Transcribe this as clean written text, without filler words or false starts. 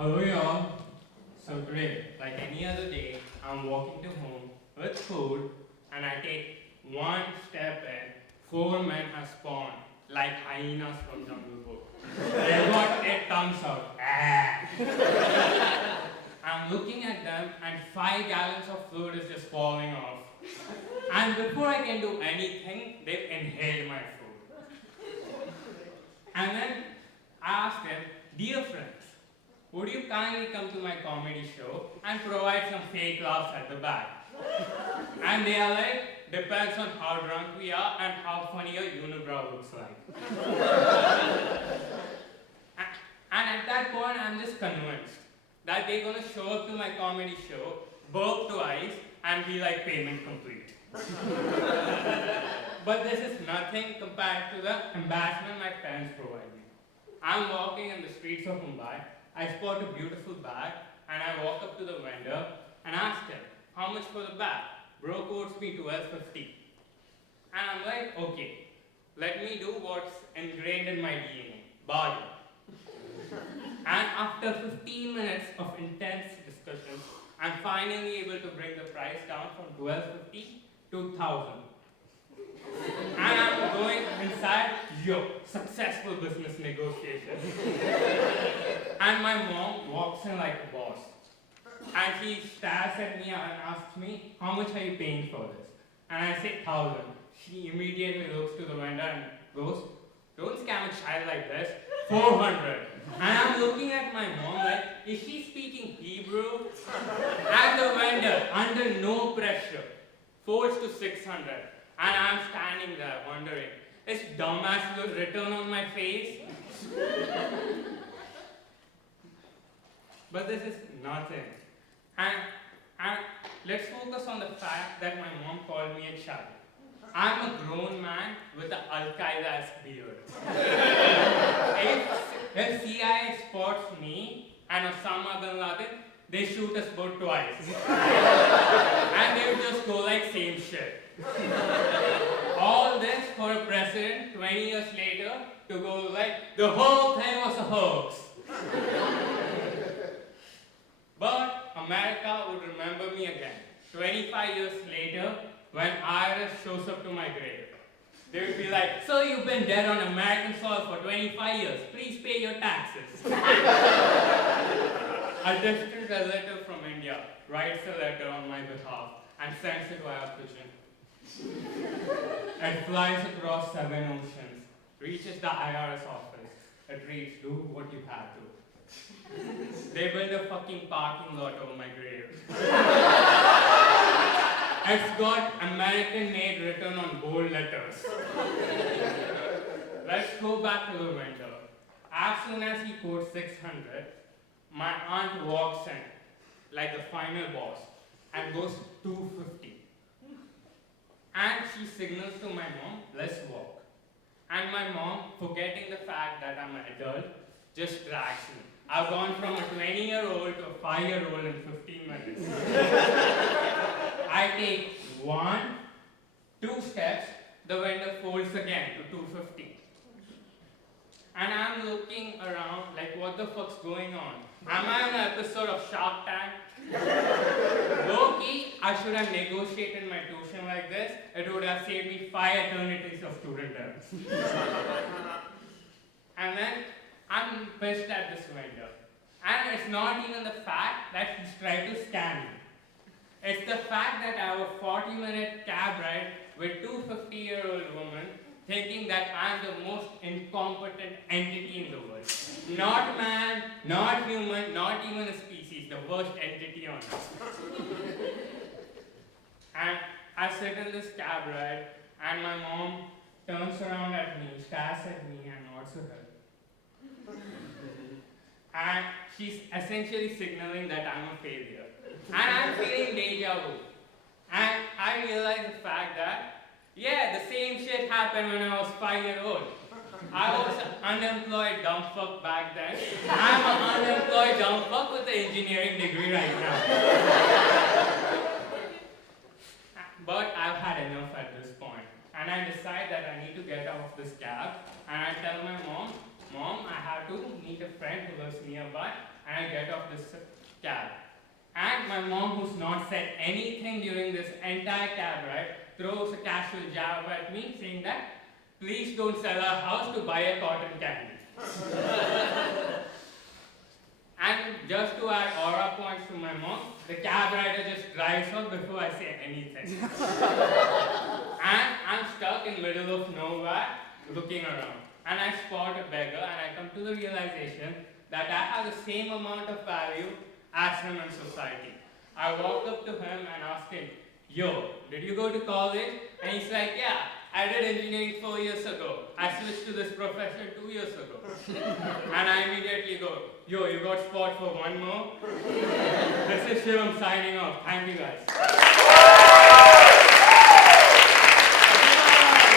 Hello y'all. So today, like any other day, I'm walking to home with food and I take one step in. Four men have spawned like hyenas from Jungle Book. They got their tongues out. Ah. I'm looking at them and 5 gallons of food is just falling off. And before I can do anything, they've inhaled my food. And then I asked them, dear friends, would you kindly come to my comedy show and provide some fake laughs at the back? And they are like, depends on how drunk we are and how funny your unibrow looks like. And at that point, I'm just convinced that they're gonna show up to my comedy show, burp twice, and be like, payment complete. But this is nothing compared to the embarrassment my parents provide me. I'm walking in the streets of Mumbai. I spot a beautiful bag and I walk up to the vendor and ask him, how much for the bag? Bro quotes me $12.50. And I'm like, okay, let me do what's ingrained in my DNA, bargain. And after 15 minutes of intense discussion, I'm finally able to bring the price down from $12.50 to $1,000. And I'm going inside, successful business negotiation. And my mom walks in like a boss. And she stares at me and asks me, how much are you paying for this? And I say, 1,000. She immediately looks to the vendor and goes, don't scam a child like this, 400. And I'm looking at my mom like, is she speaking Hebrew? And the vendor, under no pressure, forced to 600. And I'm standing there wondering, is dumbass look written on my face? But this is nothing. And let's focus on the fact that my mom called me a child. I'm a grown man with an Al-Qaeda-esque beard. If CIA spots me and Osama bin Laden, they shoot us both twice. And they would just go like, same shit. All this for a president 20 years later to go like, the whole thing was a hoax. But America would remember me again. 25 years later, when IRS shows up to my grave. They would be like, so you've been dead on American soil for 25 years. Please pay your taxes. A distant relative from India writes a letter on my behalf and sends it via pigeon. It flies across 7 oceans, reaches the IRS office. It reads, do what you have to. They build a fucking parking lot over my grave. It's got American made written on bold letters. Let's go back to the vendor. As soon as he quotes 600, my aunt walks in, like the final boss, and goes 250. And she signals to my mom, let's walk. And my mom, forgetting the fact that I'm an adult, just drags me. I've gone from a 20-year-old to a 5-year-old in 15 minutes. I take 1, 2 steps, the vendor folds again to 250. And I'm looking around like, what the fuck's going on? Am I on an episode of Shark Tank? Low-key, I should have negotiated my tuition like this. It would have saved me 5 eternities of student debt. And then, I'm pissed at this vendor. And it's not even the fact that he's trying to scam me. It's the fact that I have a 40-minute cab ride with 2 50-year-old women thinking that I'm the most incompetent entity in the world. Not man, not human, not even a species, the worst entity on earth. And I sit in this cab ride and my mom turns around at me, stares at me and nods her head. And she's essentially signaling that I'm a failure. And I'm feeling deja vu. And I realize the fact that, yeah, the same shit happened when I was 5-year-old. I was an unemployed dumb fuck back then. I'm an unemployed dumb fuck with an engineering degree right now. But I've had enough at this point. And I decide that I need to get out of this cab. And I tell my mom, Mom, I have to meet a friend who lives nearby, and I get off this cab. And my mom, who's not said anything during this entire cab ride, throws a casual jab at me saying that, please don't sell our house to buy a cotton candy. And just to add aura points to my mom, the cab rider just drives off before I say anything. And I'm stuck in the middle of nowhere looking around. And I spot a beggar and I come to the realization that I have the same amount of value as him in society. I walk up to him and ask him, yo, did you go to college? And he's like, yeah, I did engineering 4 years ago. I switched to this profession 2 years ago. And I immediately go, yo, you got spot for one more? This is Shivam signing off. Thank you guys.